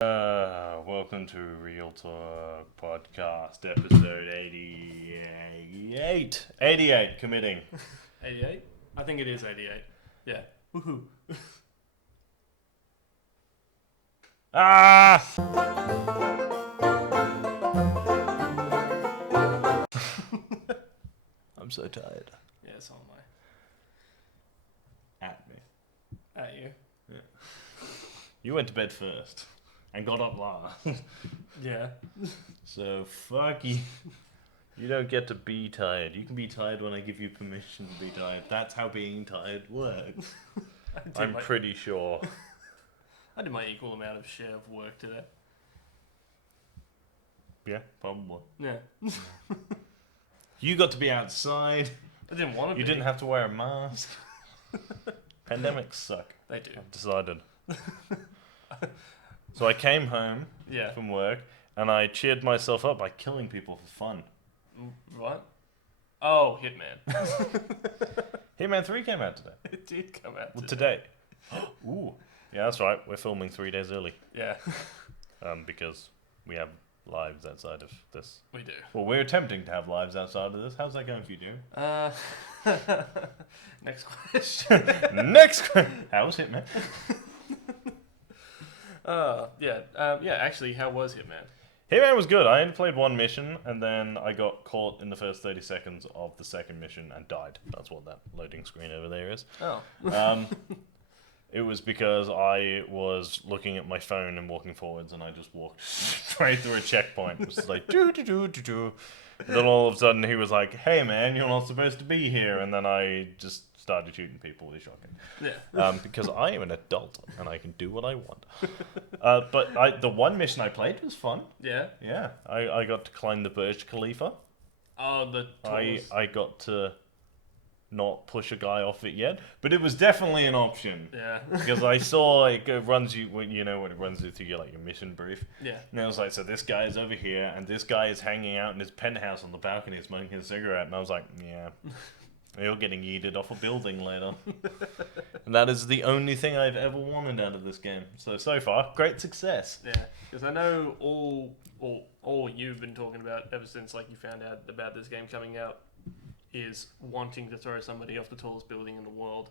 Welcome to Real Talk Podcast, episode 88. 88, committing. 88? I think it is 88. Yeah. Woohoo. Ah! I'm so tired. Yeah, so am At me. I. At you. Yeah. You went to bed first and got up last. Yeah. So, fuck you. You don't get to be tired. You can be tired when I give you permission to be tired. That's how being tired works. I'm pretty sure. I did my equal amount of share of work today. Yeah, probably. Yeah. You got to be outside. I didn't want to You be. didn't have to wear a mask. Pandemics suck. They do. I've decided. So I came home Yeah. from work and I cheered myself up by killing people for fun. What? Oh, Hitman. Hitman 3 came out today. It did come out Well, today. today. Ooh. Yeah, that's right. We're filming 3 days early. Yeah. Because we have lives outside of this. We do. Well, we're attempting to have lives outside of this. How's that going for you, Jim? Next question. Next question. How's Hitman? Actually, how was Hitman? Hitman was good. I only played one mission, and then I got caught in the first 30 seconds of the second mission and died. That's what that loading screen over there is. Oh. It was because I was looking at my phone and walking forwards, and I just walked straight through a checkpoint. It was like, do. Then all of a sudden he was like, hey man, you're not supposed to be here. And then I just started shooting people with a shotgun. Yeah. Because I am an adult and I can do what I want. But the one mission I played was fun. Yeah. Yeah, I got to climb the Burj Khalifa. Oh, the tallest. I got to not push a guy off it yet, but it was definitely an option. Yeah. Because I saw it runs you when it runs you through your mission brief. Yeah. And I was like, so this guy is over here, and this guy is hanging out in his penthouse on the balcony smoking a cigarette, and I was like, yeah, you're getting yeeted off a building later. And that is the only thing I've ever wanted out of this game. So far, great success. Yeah, because I know all you've been talking about ever since you found out about this game coming out is wanting to throw somebody off the tallest building in the world.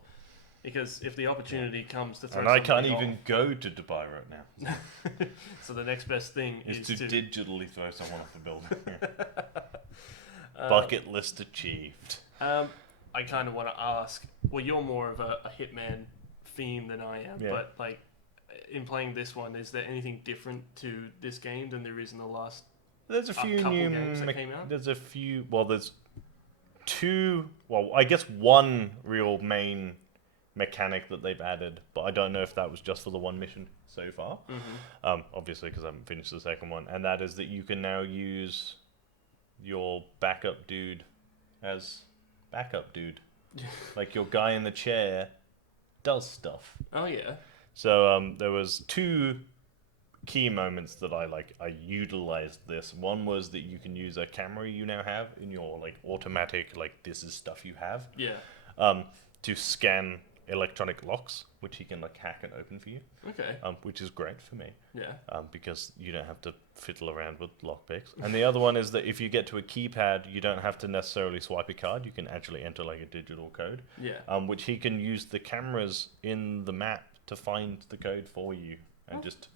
Because if the opportunity comes to throw And I can't somebody even go to Dubai right now. off, so the next best thing Is is to digitally throw someone off the building. Bucket list achieved. I kind of want to ask. Well, you're more of a Hitman fiend than I am, Yeah. but in playing this one, is there anything different to this game than there is in the last? There's a few couple new games that came out? There's a few. Well, there's two. Well, I guess one real main mechanic that they've added, but I don't know if that was just for the one mission so far. Mm-hmm. Obviously, because I haven't finished the second one, and that is that you can now use your backup dude as backup dude. Like your guy in the chair does stuff. Oh yeah. So there was two key moments that I utilized this. One was that you can use a camera you now have in your automatic this is stuff you have. Yeah. To scan electronic locks, which he can hack and open for you. Okay. Which is great for me. Yeah. Because you don't have to fiddle around with lockpicks. And the other one is that if you get to a keypad, you don't have to necessarily swipe a card. You can actually enter a digital code. Yeah. Which he can use the cameras in the map to find the code for you and just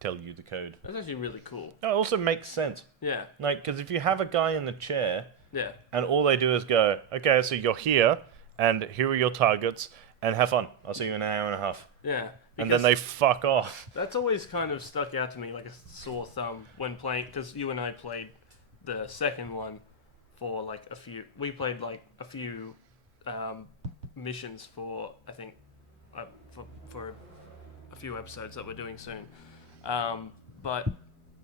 tell you the code. That's actually really cool. It also makes sense. Yeah. Because if you have a guy in the chair Yeah. and all they do is go, okay, so you're here and here are your targets and have fun. I'll see you in an hour and a half. Yeah. And then they fuck off. That's always kind of stuck out to me like a sore thumb when playing, because you and I played the second one for a few. We played a few missions for I think for a few episodes that we're doing soon. But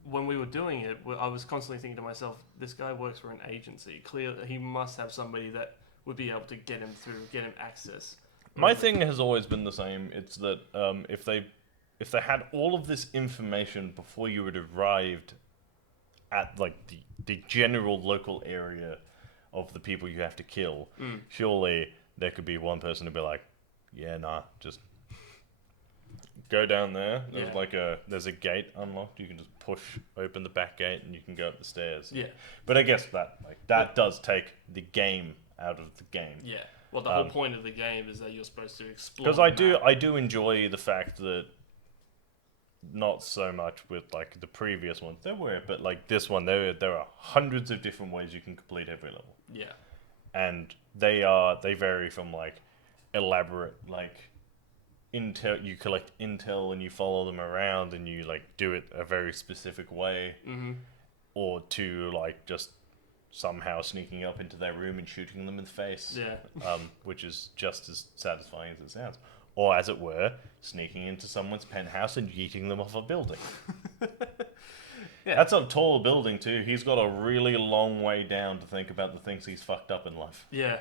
when we were doing it, I was constantly thinking to myself, this guy works for an agency. Clearly, he must have somebody that would be able to get him through, get him access. My thing has always been the same. It's that if they had all of this information before you had arrived at the general local area of the people you have to kill, surely there could be one person to be like, yeah, nah, just go down there. Yeah. There's a gate unlocked. You can just push open the back gate and you can go up the stairs. Yeah. But I guess that does take the game out of the game. Yeah. Well, the whole point of the game is that you're supposed to explore. Because I do enjoy the fact that not so much with like the previous ones but like this one there are hundreds of different ways you can complete every level. Yeah. And they vary from like elaborate like intel, you collect intel and you follow them around and you like do it a very specific way, or to like just somehow sneaking up into their room and shooting them in the face, which is just as satisfying as it sounds, or as it were, sneaking into someone's penthouse and yeeting them off a building. Yeah. That's a tall building too. He's got a really long way down to think about the things he's fucked up in life. Yeah.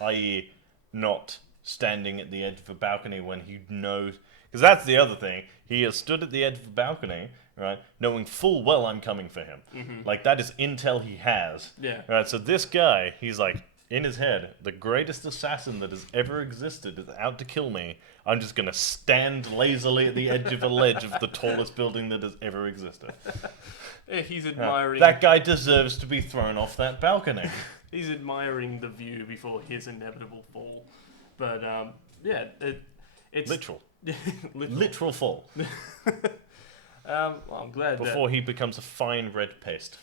I.e., not standing at the edge of a balcony when he knows... Because that's the other thing. He has stood at the edge of a balcony, right, knowing full well I'm coming for him. Like, that is intel he has. Yeah. Right, so this guy, he's like, in his head, the greatest assassin that has ever existed is out to kill me. I'm just going to stand lazily at the edge of a ledge of the tallest building that has ever existed. Yeah, he's admiring... that guy deserves to be thrown off that balcony. He's admiring the view before his inevitable fall. But, yeah, it's... Literal. Literal. Literal fall. Well, I'm glad Before he becomes a fine red paste.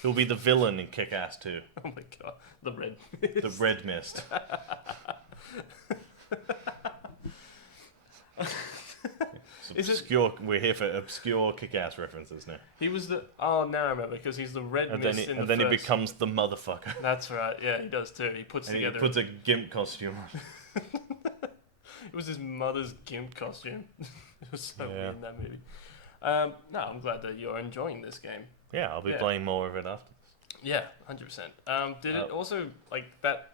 He'll be the villain in Kick-Ass 2. Oh my god, the red mist. The red mist. We're here for obscure Kick-Ass references now. He was the... Oh, now I remember, because he's the red mist and then he becomes the motherfucker. That's right, yeah, he does too. He puts together... He puts a gimp costume on. It was his mother's gimp costume. It was so weird in that movie. No, I'm glad that you're enjoying this game. Yeah, I'll be playing more of it after this. Yeah, 100%. Did it also, like, that...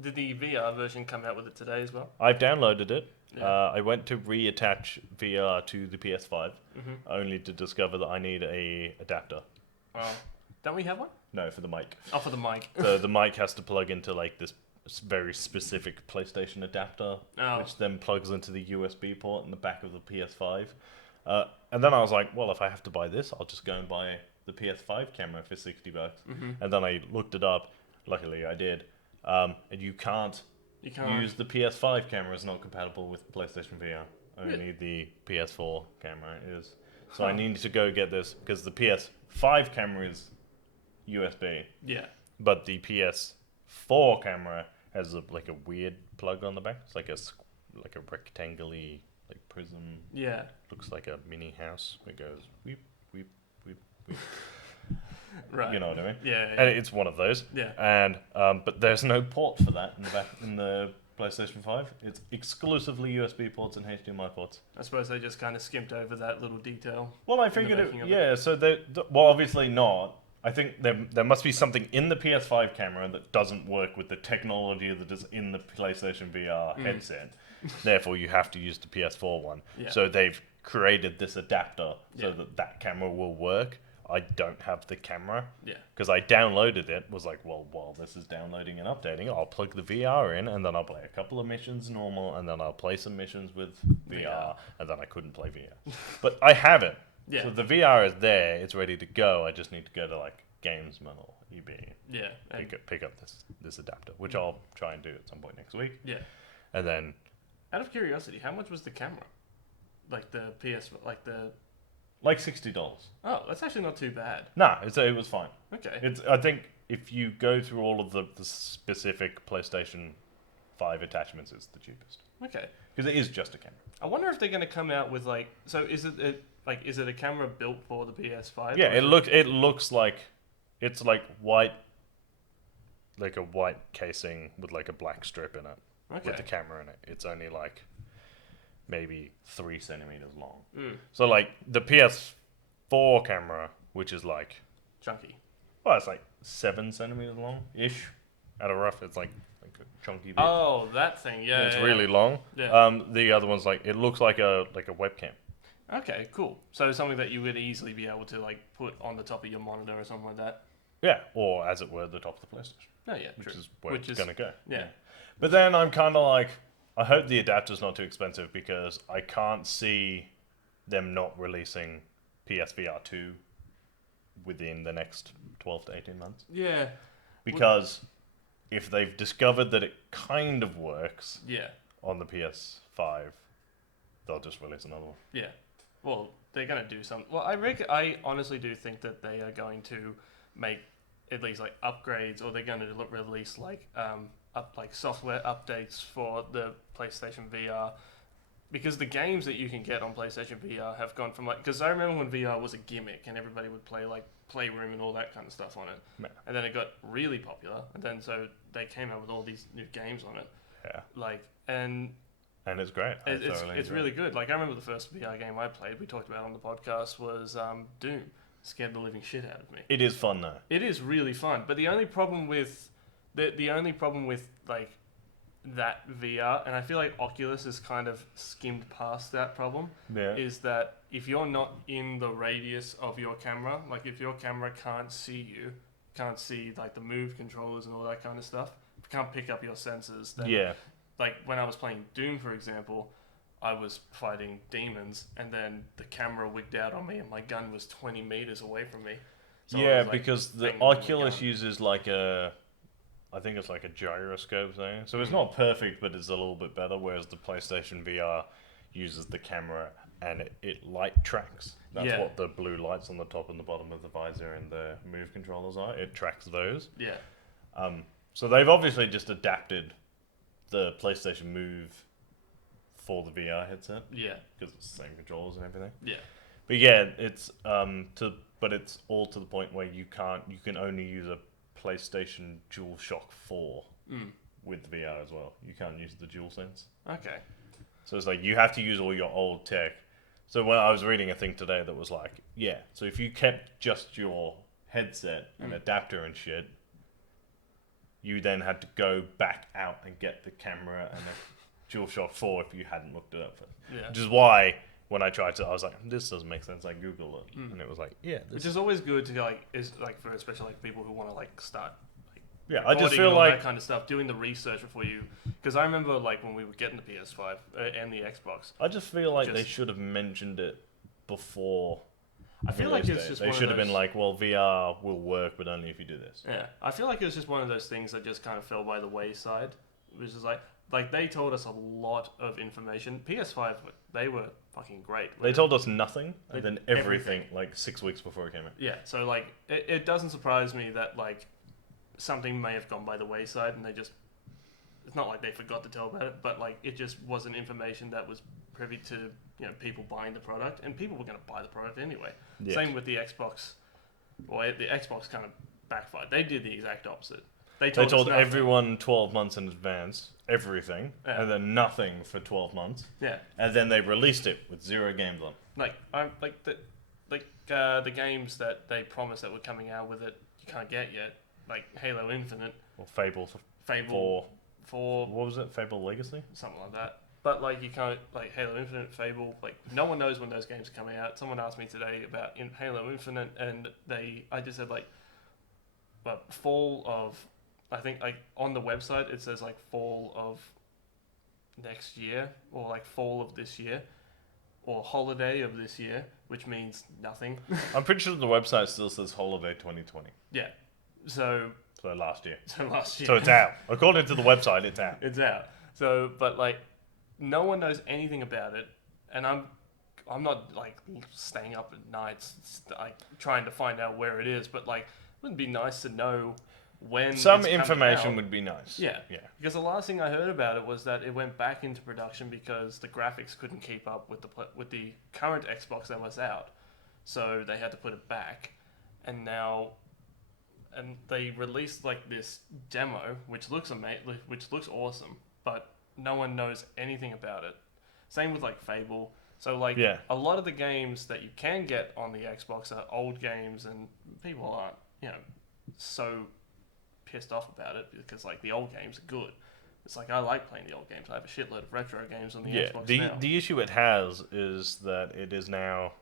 Did the VR version come out with it today as well? I've downloaded it. Yeah. I went to reattach VR to the PS5, only to discover that I need a adapter. Oh. Don't we have one? No, for the mic. Oh, for the mic. So the mic has to plug into like this very specific PlayStation adapter, which then plugs into the USB port in the back of the PS5. And then I was like, well, if I have to buy this, I'll just go and buy the PS5 camera for $60. And then I looked it up. Luckily, I did. And you can't use the PS5 camera. It's not compatible with PlayStation VR. Only the PS4 camera is. So I need to go get this because the PS5 camera is USB. Yeah. But the PS4 camera has a weird plug on the back. It's like a rectangular like prism. Yeah. Looks like a mini house. It goes weep weep weep weep. Right. You know what I mean? Yeah. And it's one of those. Yeah. And but there's no port for that in the back in the PlayStation 5. It's exclusively USB ports and HDMI ports. I suppose they just kind of skimped over that little detail. Well, I figured it. Yeah. So well, obviously not. I think there must be something in the PS5 camera that doesn't work with the technology that is in the PlayStation VR headset. Therefore, you have to use the PS4 one. Yeah. So they've created this adapter so that camera will work. I don't have the camera. Yeah. Because I downloaded it, was like, well, while this is downloading and updating, I'll plug the VR in, and then I'll play a couple of missions normal, and then I'll play some missions with VR. And then I couldn't play VR. But I have it. Yeah. So the VR is there, it's ready to go. I just need to go to like GamesMan or EB. Yeah. Pick up this adapter, which I'll try and do at some point next week. Yeah. And then, out of curiosity, how much was the camera? Like the PS, like the... like $60. Oh, that's actually not too bad. Nah, it was fine. Okay. I think if you go through all of the specific PlayStation 5 attachments, it's the cheapest. Okay. Because it is just a camera. I wonder if they're going to come out with like... So is it a camera built for the PS5? Yeah, it looks like... It's like white... Like a white casing with like a black strip in it. Okay. With the camera in it. It's only like... maybe 3 centimeters long. Mm. So like the PS4 camera, which is like chunky. Well, it's like 7 centimeters long ish. At a rough, it's like a chunky bit. Oh, that thing, yeah. It's really long. Yeah. The other one's like it looks like a webcam. Okay, cool. So something that you would easily be able to like put on the top of your monitor or something like that. Yeah, or as it were, the top of the PlayStation. Oh yeah, which true. is where it's gonna go. Yeah. But then I'm kind of like, I hope the adapter's not too expensive because I can't see them not releasing PSVR 2 within the next 12 to 18 months. Yeah. Because if they've discovered that it kind of works Yeah. on the PS5, they'll just release another one. Yeah. Well, they're going to do something. Well, I honestly do think that they are going to make at least like upgrades, or they're going to release like software updates for the PlayStation VR, because the games that you can get on PlayStation VR have gone from because I remember when VR was a gimmick and everybody would play like Playroom and all that kind of stuff on it, Yeah. and then it got really popular, and then so they came out with all these new games on it, And it's great. It's really good. Like I remember the first VR game I played, we talked about on the podcast, was Doom. Scared the living shit out of me. It is fun though. It is really fun, but the only problem with like that VR, and I feel like Oculus has kind of skimmed past that problem, is that if you're not in the radius of your camera, like if your camera can't see you, can't see like the move controllers and all that kind of stuff, can't pick up your sensors, then like when I was playing Doom, for example, I was fighting demons, and then the camera wigged out on me, and my gun was 20 meters away from me. So because the Oculus uses like I think it's like a gyroscope thing. So it's not perfect, but it's a little bit better, whereas the PlayStation VR uses the camera and it light tracks. That's what the blue lights on the top and the bottom of the visor and the move controllers are. It tracks those. Yeah. So they've obviously just adapted the PlayStation Move for the VR headset. Yeah. Because it's the same controllers and everything. Yeah. But yeah, it's but it's all to the point where you can only use a PlayStation DualShock 4 with VR as well. You can't use the DualSense. Okay. So it's like you have to use all your old tech. So when I was reading a thing today that was like, so if you kept just your headset and adapter and shit, you then had to go back out and get the camera and a DualShock 4 if you hadn't looked it up first. Yeah. Which is why when I tried to, I was like, this doesn't make sense. I Googled it, and it was like, which is always good to for especially like people who want to like start. I just feel like that kind of stuff, doing the research before you, because I remember like when we were getting the PS5 and the Xbox. I just feel like they should have mentioned it before. I feel like it's just they should have been like, well, VR will work, but only if you do this. Yeah, I feel like it was just one of those things that just kind of fell by the wayside, which is like they told us a lot of information. PS5, they were fucking great. They told us nothing, and then everything like 6 weeks before it came out. Yeah, so like it doesn't surprise me that like something may have gone by the wayside, and it's not like they forgot to tell about it, but like it just wasn't information that was privy to people buying the product, and people were going to buy the product anyway. Yes. Same with the Xbox. Well, the Xbox kind of backfired. They did the exact opposite. They told everyone 12 months in advance everything, and then nothing for 12 months. Yeah, and then they released it with 0 games on. The games that they promised that were coming out with it, you can't get yet. Like Halo Infinite or Fable 4. What was it? Fable Legacy? Something like that. But like you can't, like Halo Infinite, Fable, like no one knows when those games are coming out. Someone asked me today about Halo Infinite, and I just said like, fall of, I think like on the website it says like fall of next year, or like fall of this year, or holiday of this year, which means nothing. I'm pretty sure the website still says holiday 2020. Yeah. So last year. So it's out. According to the website, it's out. It's out. So, but like, no one knows anything about it, and I'm not like staying up at nights like trying to find out where it is, but like, it would be nice to know when some information would be nice. Yeah. Because the last thing I heard about it was that it went back into production because the graphics couldn't keep up with the current Xbox that was out, so they had to put it back, and now. And they released like this demo, which looks amazing, which looks awesome, but no one knows anything about it. Same with like Fable. So like a lot of the games that you can get on the Xbox are old games, and people aren't so pissed off about it because like the old games are good. It's like I like playing the old games. I have a shitload of retro games on the Xbox now. The issue it has is that it is now.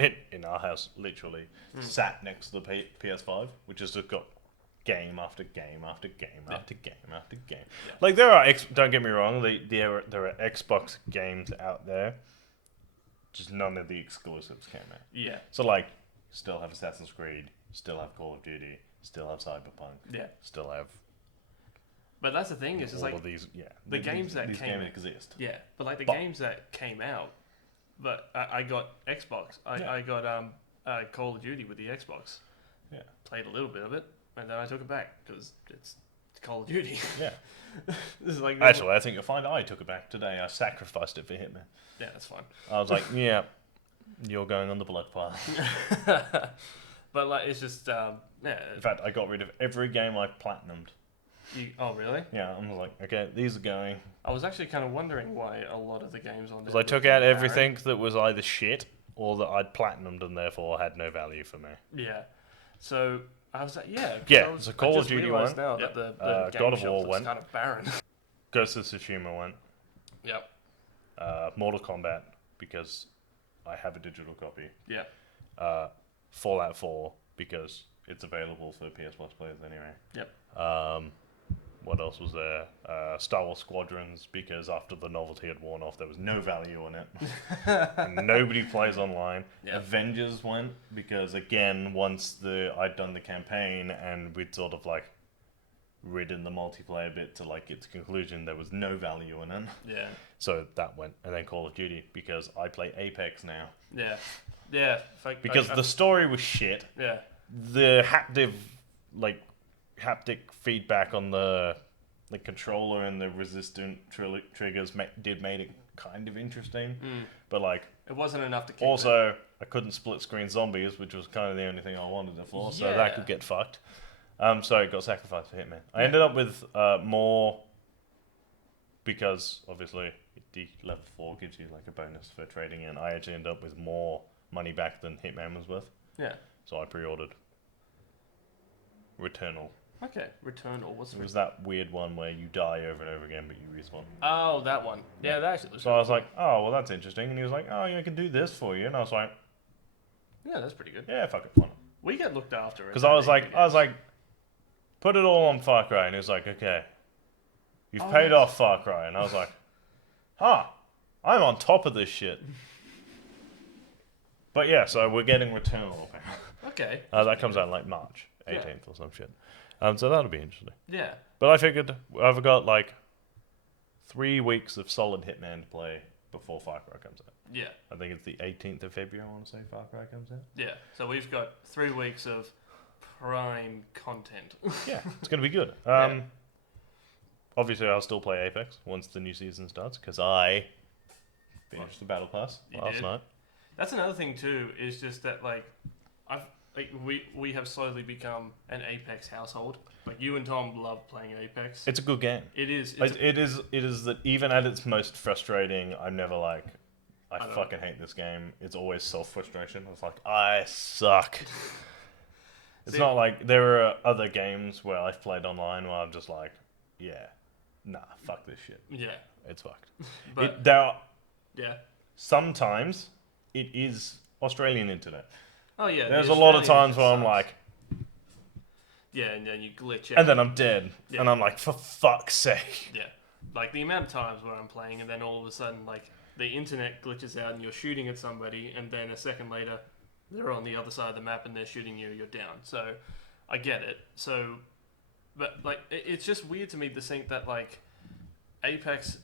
In our house, literally, sat next to the PS5, which has just got game after game after game after game after game. Yeah. Like there are don't get me wrong, there are Xbox games out there. Just none of the exclusives came out. Yeah. So like, still have Assassin's Creed, still have Call of Duty, still have Cyberpunk. Yeah. Still have. But that's the thing. Is all like of these. Yeah. the games that these came games exist. Yeah, but like the games that came out, but I got Xbox. I got Call of Duty with the Xbox. Yeah. Played a little bit of it, and then I took it back because it's Call of Duty. Yeah. This is like Actually, I think you'll find I took it back today. I sacrificed it for Hitman. yeah, that's fine. I was like, yeah, you're going on the blood path. But like it's just yeah. In fact, I got rid of every game I platinumed. Oh really? Yeah, I'm like, okay, these are going. I was actually kind of wondering why a lot of the games on. Because I took out everything that was either shit or that I'd platinumed and therefore had no value for me. Yeah. So I was like, yeah. Yeah, it's a Call of Duty one. Now that the game God of shelf War looks went. kind of barren. Ghost of Tsushima went. Yep. Mortal Kombat, because I have a digital copy. Yeah. Fallout 4, because it's available for PS Plus players anyway. Yep. What else was there? Star Wars Squadrons, because after the novelty had worn off, there was no value in it. And nobody plays online. Yep. Avengers went, because again, once I'd done the campaign and we'd sort of like ridden the multiplayer bit to like its conclusion, there was no value in it. Yeah. So that went. And then Call of Duty, because I play Apex now. Yeah. Yeah. Because the story was shit. Yeah. The haptic feedback on the controller and the resistant triggers made it kind of interesting, but like it wasn't enough to keep also I couldn't split screen zombies, which was kind of the only thing I wanted it for, so that could get fucked. So it got sacrificed for Hitman. I ended up with more, because obviously the level 4 gives you like a bonus for trading in. I actually ended up with more money back than Hitman was worth. Yeah. So I pre-ordered Returnal. Okay, Returnal. It was that weird one where you die over and over again, but you respawn. Oh, that one. Yeah, that actually looks So I was like, oh, well, that's interesting. And he was like, oh, yeah, I can do this for you. And I was like, yeah, that's pretty good. yeah, fuck it, fine. We get looked after. Because I was like, put it all on Far Cry. And he was like, okay, you've paid off Far Cry. And I was like, huh, I'm on top of this shit. But yeah, so we're getting Returnal. Okay. That comes out in like March 18th or some shit. So that'll be interesting. Yeah. But I figured I've got like 3 weeks of solid Hitman to play before Far Cry comes out. Yeah. I think it's the 18th of February, I want to say, Far Cry comes out. Yeah. So we've got 3 weeks of prime content. Yeah, it's going to be good. Obviously, I'll still play Apex once the new season starts, because I finished the Battle Pass last night. That's another thing too, is just that we have slowly become an Apex household. Like you and Tom love playing Apex. It's a good game. It is. It is that even at its most frustrating, I'm never like, I fucking hate this game. It's always self-frustration. It's like, I suck. It's not like there are other games where I've played online where I'm just like, yeah, nah, fuck this shit. Yeah. It's fucked. But sometimes it is Australian internet. Oh yeah. There's a lot of times where I'm like, yeah, and then you glitch out. and then I'm dead, and I'm like, for fuck's sake. Yeah, like the amount of times where I'm playing, and then all of a sudden, like the internet glitches out, and you're shooting at somebody, and then a second later, they're on the other side of the map, and they're shooting you. You're down. So, I get it. So, but like, it's just weird to me to think that like Apex,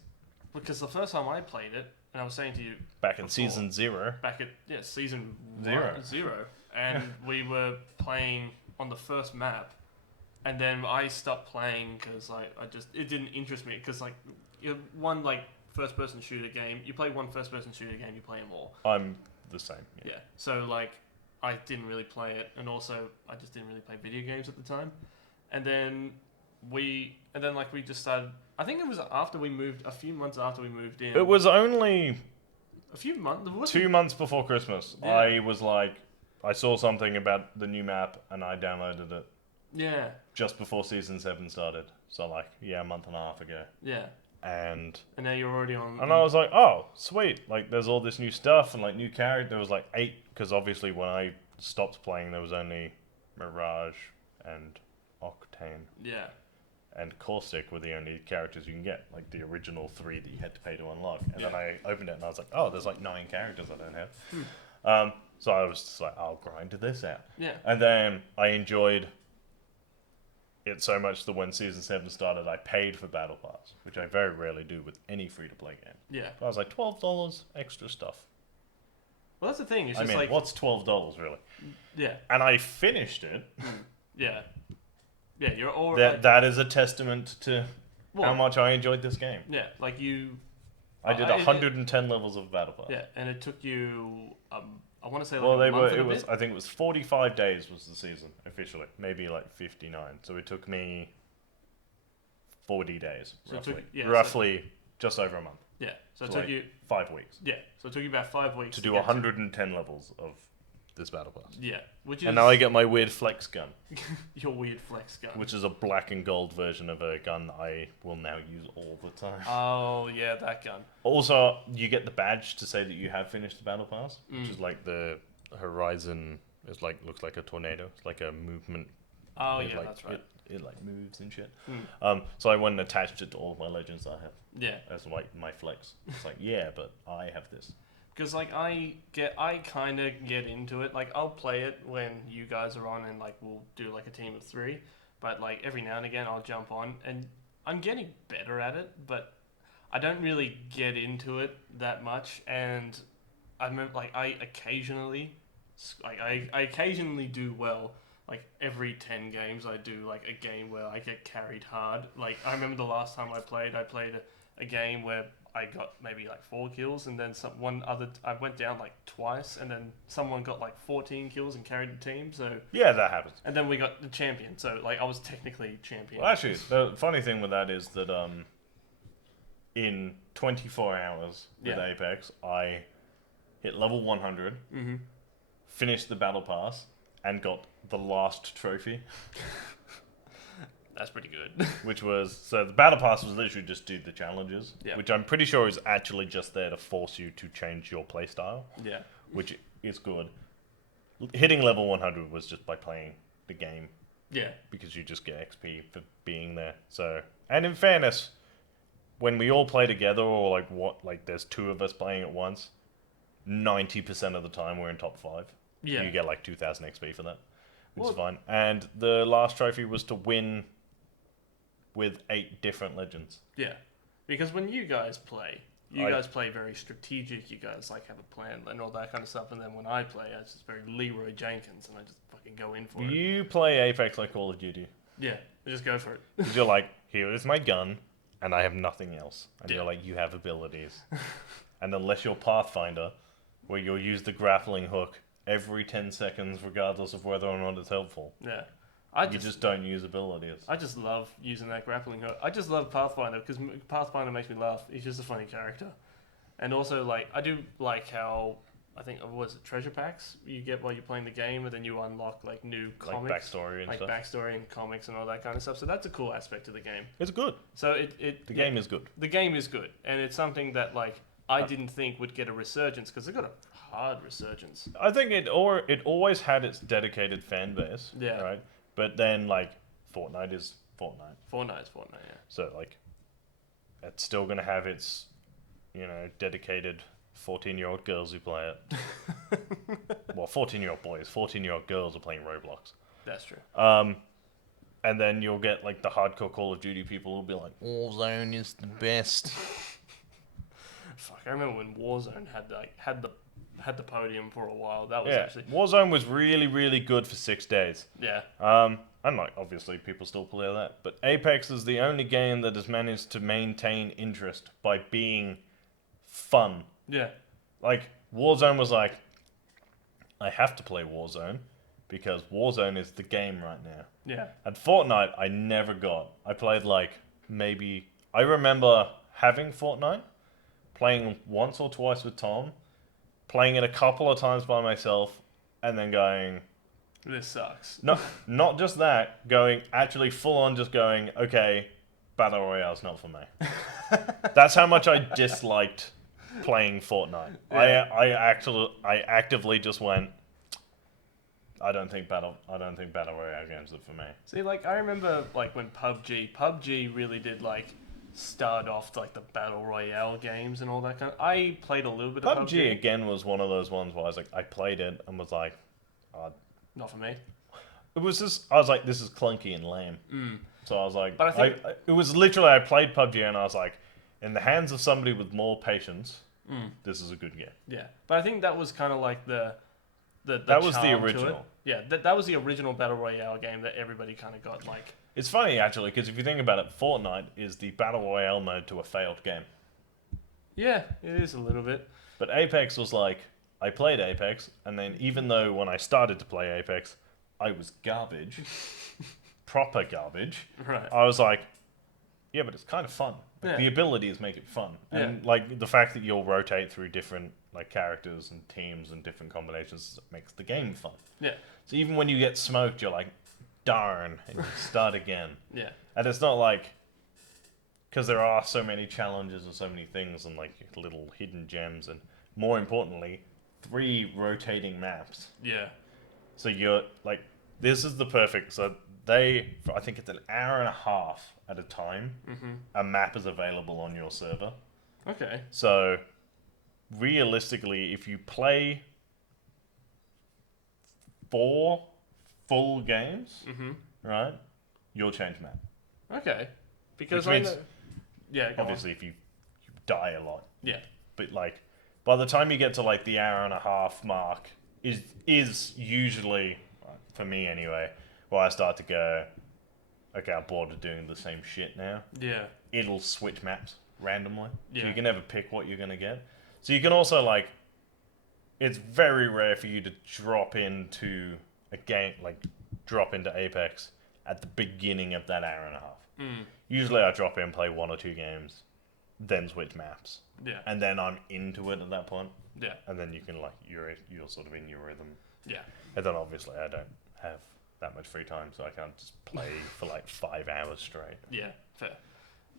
because the first time I played it, and I was saying to you back in season 0. back at season 0, and we were playing on the first map, and then I stopped playing because it didn't interest me, because like one like first person shooter game, you play one first person shooter game, you play them all. I'm the same. Yeah. So like I didn't really play it, and also I just didn't really play video games at the time. And then we just started. I think it was after we moved, a few months after we moved in. It was only a few months. 2 months before Christmas. Yeah. I was like, I saw something about the new map, and I downloaded it. Yeah. Just before season 7 started. So like, a month and a half ago. Yeah. And now you're already on. And I was like, oh, sweet. Like, there's all this new stuff and like new character. There was like 8, because obviously when I stopped playing, there was only Mirage and Octane, Yeah. and Caustic were the only characters you can get, like the original 3 that you had to pay to unlock. And Yeah. then I opened it and I was like, oh, there's like 9 characters I don't have. Hmm. So I was just like, I'll grind this out. Yeah. And then I enjoyed it so much that when Season 7 started, I paid for Battle Pass, which I very rarely do with any free-to-play game. Yeah. So I was like, $12 extra stuff. Well, that's the thing. It's I just mean, like what's $12 really? yeah. And I finished it. Yeah. Yeah. You're all That is a testament to well, how much I enjoyed this game. Yeah. Like you. I did 110 levels of Battle Pass. Yeah, and it took you. I want to say like Well, a month and it a was. bit. I think it was 45 days was the season officially, maybe like 59. So it took me 40 days, So it roughly. took- yeah, so- roughly just over a month. Yeah. So it So took you. 5 weeks Yeah. So it took you about 5 weeks to do get 110 levels of this Battle Pass. Yeah, which is And now I get my weird flex gun, your weird flex gun. which is a black and gold version of a gun I will now use all the time. Oh yeah, that gun. Also, you get the badge to say that you have finished the Battle Pass, which Mm. is like the horizon. It's like looks like a tornado. It's like a movement. Oh It, yeah, like, that's right. It like moves and shit. Mm. So I went and attached it to all of my legends that I have Yeah, as like my flex. It's like yeah, but I have this. because like I kind of get into it. Like I'll play it when you guys are on, and like we'll do like a team of 3. But like every now and again, I'll jump on, and I'm getting better at it. But I don't really get into it that much. And I remember like I occasionally do well. Like every 10 games, I do like a game where I get carried hard. Like I remember the last time I played a game where I got maybe like 4 kills, and then I went down like twice, and then someone got like 14 kills and carried the team. So Yeah, that happens. and then we got the champion. So like I was technically champion. Well, actually, the funny thing with that is that in 24 hours with Yeah. Apex, I hit level 100, Mm-hmm. finished the Battle Pass, and got the last trophy. That's pretty good. Which was, so the Battle Pass was literally just do the challenges, Yeah. which I'm pretty sure is actually just there to force you to change your playstyle, Yeah. which is good. Hitting level 100 was just by playing the game, Yeah. because you just get XP for being there. So, and in fairness, when we all play together, or like there's 2 of us playing at once, 90% of the time we're in top 5. Yeah. You get like 2,000 XP for that, which Well- is fine. And the last trophy was to win with 8 different legends. Yeah. Because when you guys play, you I- guys play very strategic. You guys like have a plan and all that kind of stuff. And then when I play, it's just very Leroy Jenkins, and I just fucking go in for it. You play Apex like Call of Duty. Yeah. I just go for it. 'Cause you're like, here is my gun, and I have nothing else. And Yeah. you're like, you have abilities. And unless you're Pathfinder, where you'll use the grappling hook every 10 seconds, regardless of whether or not it's helpful, Yeah. you just don't use abilities. I just love using that grappling hook. I just love Pathfinder because Pathfinder makes me laugh. He's just a funny character. And also, like, I do like how, I think, was it treasure packs you get while you're playing the game, and then you unlock, like, new Like comics. backstory and Like stuff. backstory and comics and all that kind of stuff. So that's a cool aspect of the game. It's good. So The game is good. the game is good. And it's something that, like, I didn't think would get a resurgence because it got a hard resurgence. I think it always had its dedicated fan base. Yeah. Right? But then, like, Fortnite is Fortnite. Fortnite's Fortnite, yeah. So, like, it's still going to have its, dedicated 14-year-old girls who play it. Well, 14-year-old boys. 14-year-old girls are playing Roblox. That's true. And then you'll get, like, the hardcore Call of Duty people who'll be like, Warzone is the best. Fuck, I remember when Warzone had the podium for a while. That was Yeah, actually Warzone was really, really good for 6 days. yeah. And like obviously people still play that, but Apex is the only game that has managed to maintain interest by being fun. Yeah. Like Warzone was like, I have to play Warzone because Warzone is the game right now. Yeah. At Fortnite, I never got. I played like maybe I remember having Fortnite, playing once or twice with Tom, playing it a couple of times by myself, and then going. This sucks. Not just that, going actually full on just going, okay, Battle Royale's not for me. That's how much I disliked playing Fortnite. Yeah. I actively just went, I don't think battle royale games are for me. See, like I remember, like when PUBG really did like start off like the battle royale games and all that kind. I played a little bit of PUBG again was one of those ones where I was like, I played it and was like, Not for me. it was just I was like, this is clunky and lame. So I was like, But I think it was literally I played PUBG and I was like, in the hands of somebody with more patience, this is a good game. yeah. But I think that was kind of like the that was the charm to it. original. Yeah, that was the original battle royale game that everybody kind of got like. It's funny actually because if you think about it, Fortnite is the battle royale mode to a failed game. Yeah, it is a little bit. But Apex was like, I played Apex, and then even though when I started to play Apex, I was garbage, proper garbage. Right. I was like, yeah, but it's kind of fun. Like, Yeah. the abilities make it fun, and like the fact that you'll rotate through different like characters and teams and different combinations makes the game fun. Yeah. So even when you get smoked, you're like, darn, and you start again. Yeah. And it's not like, because there are so many challenges and so many things and like little hidden gems and more importantly, 3 rotating maps. Yeah. So you're like, this is the perfect. So I think it's an hour and a half at a time. A map is available on your server. Okay. So realistically, if you play 4 full games, right, you'll change map. Okay. Because Which I means, know. Yeah. Go obviously, if you die a lot, On. Yeah. but like by the time you get to like the hour and a half mark is usually, for me anyway, where I start to go, okay, I'm bored of doing the same shit now. Yeah. It'll switch maps randomly, so Yeah. you can never pick what you're gonna get. So you can also like, it's very rare for you to drop into a game, like drop into Apex at the beginning of that hour and a half. Usually I drop in, play 1 or 2 games, then switch maps. Yeah. And then I'm into it at that point. Yeah. And then you can like you're sort of in your rhythm. Yeah. And then obviously I don't have that much free time, so I can't just play for like 5 hours straight. Yeah. Fair.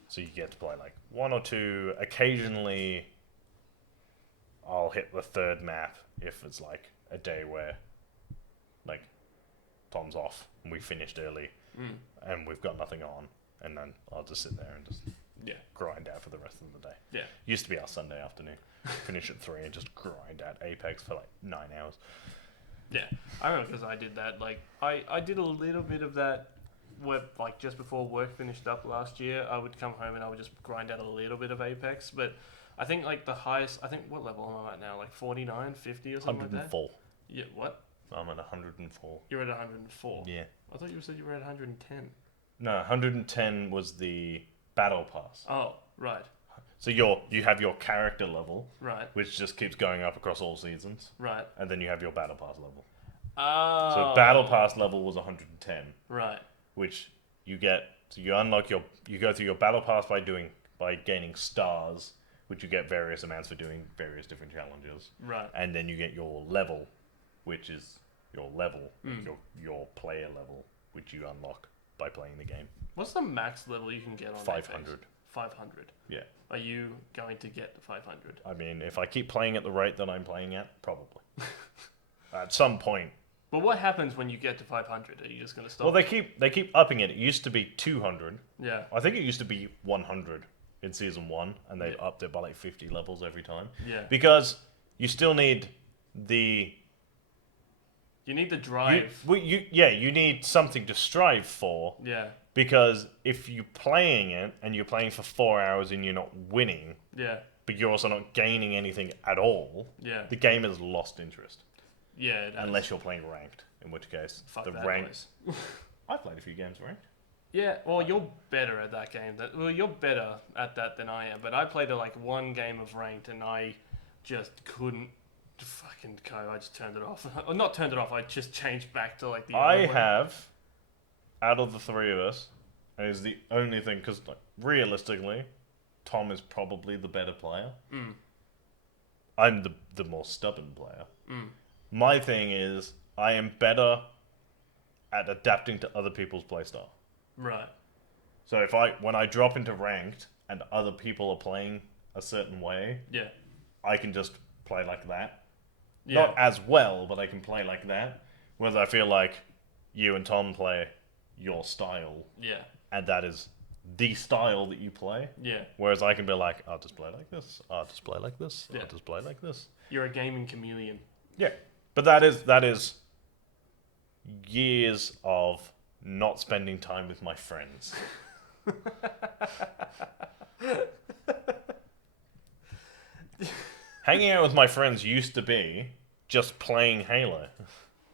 So you get to play like 1 or 2. Occasionally, I'll hit the 3rd map if it's like a day where like Tom's off and we finished early and we've got nothing on, and then I'll just sit there and just grind out for the rest of the day. Yeah. Used to be our Sunday afternoon. Finish at 3 and just grind out Apex for like 9 hours. Yeah. I remember because I did that. Like I did a little bit of that. Like just before work finished up last year, I would come home and I would just grind out a little bit of Apex. But I think like the highest. I think what level am I at now? Like 49, 50 or something like that. 104. Yeah. What? I'm at 104. You're at 104. Yeah. I thought you said you were at 110. No, 110 was the battle pass. Oh, right. So you have your character level, Right. which just keeps going up across all seasons, Right. and then you have your battle pass level. Oh. So battle pass level was 110, Right. which you get. So you unlock you go through your battle pass by gaining stars, which you get various amounts for doing various different challenges, Right. and then you get your level, which is your level, your player level, which you unlock by playing the game. What's the max level you can get on 500. 500. Yeah. Are you going to get the 500? I mean, if I keep playing at the rate that I'm playing at, probably. At some point. But what happens when you get to 500? Are you just going to stop? Well, they keep upping it. It used to be 200. Yeah. I think it used to be 100 in season 1, and they've upped it by like 50 levels every time. Yeah. Because you still need the... You need the drive. You need something to strive for. Yeah. Because if you're playing it and you're playing for 4 hours and you're not winning, Yeah. but you're also not gaining anything at all, Yeah. the game has lost interest. Yeah. It Unless you're playing ranked, in which case Fuck the that ranked. noise. I've played a few games ranked. Yeah, well, you're better at that game. You're better at that than I am. But I played like 1 game of ranked, and I just couldn't fucking go. I just turned it off. Or not turned it off. I just changed back to like the. I other one. have, out of the 3 of us, and it's the only thing because like, realistically, Tom is probably the better player. I'm the more stubborn player. My thing is I am better at adapting to other people's playstyle. Right. So when I drop into ranked and other people are playing a certain way, Yeah. I can just play like that. Yeah. Not as well, but I can play like that. Whereas I feel like you and Tom play your style, Yeah. and that is the style that you play. Yeah. Whereas I can be like, I'll just play like this, I'll just play like this, Yeah. I'll just play like this. You're a gaming chameleon. Yeah. But that is years of not spending time with my friends. Hanging out with my friends used to be just playing Halo.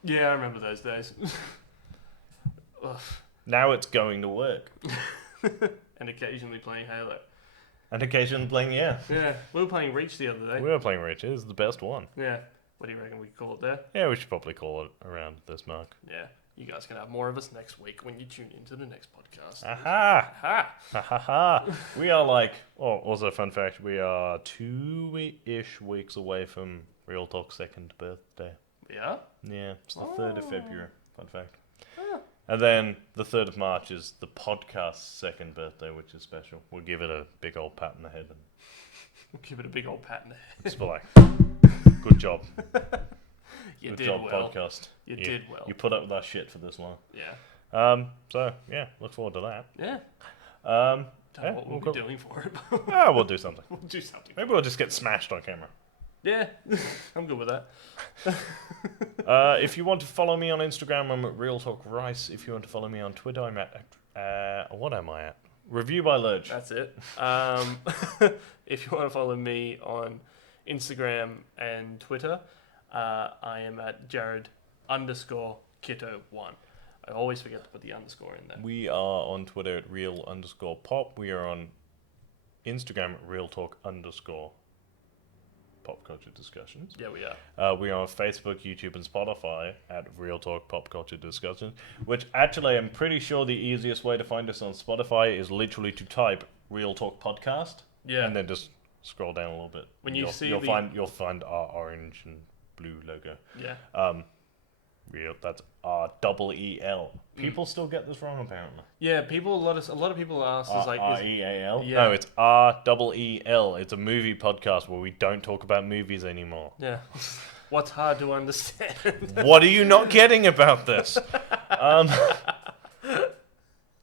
Yeah, I remember those days. Ugh. Now it's going to work. And occasionally playing Halo. And occasionally playing, yeah. Yeah, we were playing Reach the other day. We were playing Reach. It is the best one. Yeah. What do you reckon we call it there? Yeah, we should probably call it around this mark. Yeah. You guys can have more of us next week when you tune into the next podcast. Aha! Ha! Ha ha ha! We are like, oh, also fun fact, we are 2-ish weeks away from Real Talk's 2nd birthday. Yeah? Yeah, it's the 3rd of February. Fun fact. Ah. And then the 3rd of March is the podcast's 2nd birthday, which is special. We'll give it a big old pat on the head and We'll give it a big old pat in the head. just be like, good job. You Good did job, well. podcast. You did well. You put up with our shit for this long. Yeah. So, yeah, look forward to that. Yeah. Don't Don't know what we'll be doing for it. We'll do something. We'll do something. Maybe we'll just get smashed on camera. Yeah. I'm good with that. If you want to follow me on Instagram, I'm at Real Talk Rice. If you want to follow me on Twitter, I'm at what am I at? Review by Lurch. That's it. If you want to follow me on Instagram and Twitter, I am at Jared_Kitto1. I always forget to put the underscore in there. We are on Twitter at real_pop. We are on Instagram at real_talk_pop culture discussions. Yeah, we are. We are on Facebook, YouTube, and Spotify at Real Talk Pop Culture Discussions, which actually I'm pretty sure the easiest way to find us on Spotify is literally to type Real Talk Podcast. Yeah. And then just scroll down a little bit. When you see you'll find our orange and blue logo. Yeah. Real, that's REEL. People still get this wrong apparently. Yeah, a lot of people ask us like, REAL? Yeah. No, it's REEL. It's a movie podcast where we don't talk about movies anymore. yeah, what's hard to understand? What are you not getting about this?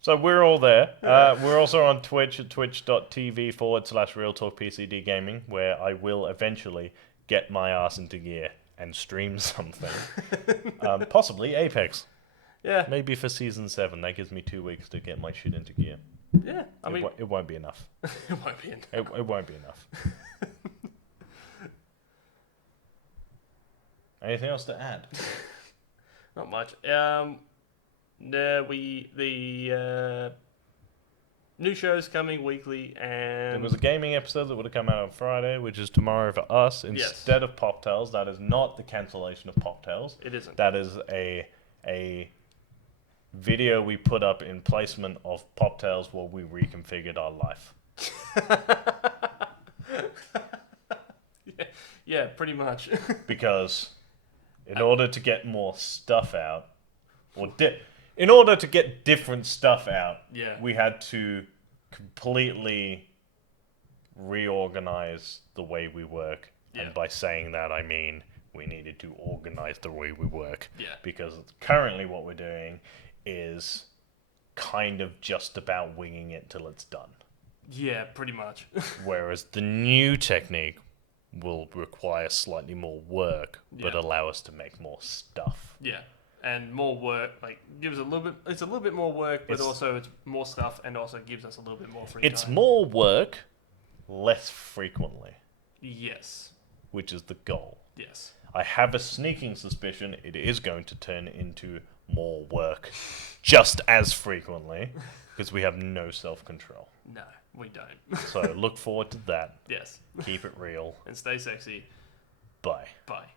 So we're all there. We're also on Twitch at twitch.tv/RealTalkPCD Gaming, where I will eventually get my ass into gear and stream something. Possibly Apex. Yeah, Maybe for Season 7. That gives me 2 weeks to get my shit into gear. yeah. I mean, It won't be enough. it won't be in. It won't be enough. Anything else to add? Not much. The new shows coming weekly, and There was a gaming episode that would have come out on Friday, which is tomorrow for us, instead of Pop Tales. That is not the cancellation of Pop Tales. it isn't. That is a video we put up in placement of Pop Tales where we reconfigured our life. Yeah, pretty much. Because in order to get more stuff out, in order to get different stuff out, Yeah. we had to completely reorganize the way we work. Yeah. And by saying that, I mean we needed to organize the way we work. Yeah. Because currently what we're doing is kind of just about winging it till it's done. Yeah, pretty much. Whereas the new technique will require slightly more work, but Yeah. allow us to make more stuff. Yeah, and more work, like, gives a little bit. It's a little bit more work, but It's- also it's more stuff, and also gives us a little bit more free It's time. more work, less frequently, Yes. which is the goal. Yes. I have a sneaking suspicion it is going to turn into more work just as frequently, because we have no self-control. No, we don't. So look forward to that. Yes. Keep it real. And stay sexy. Bye. Bye.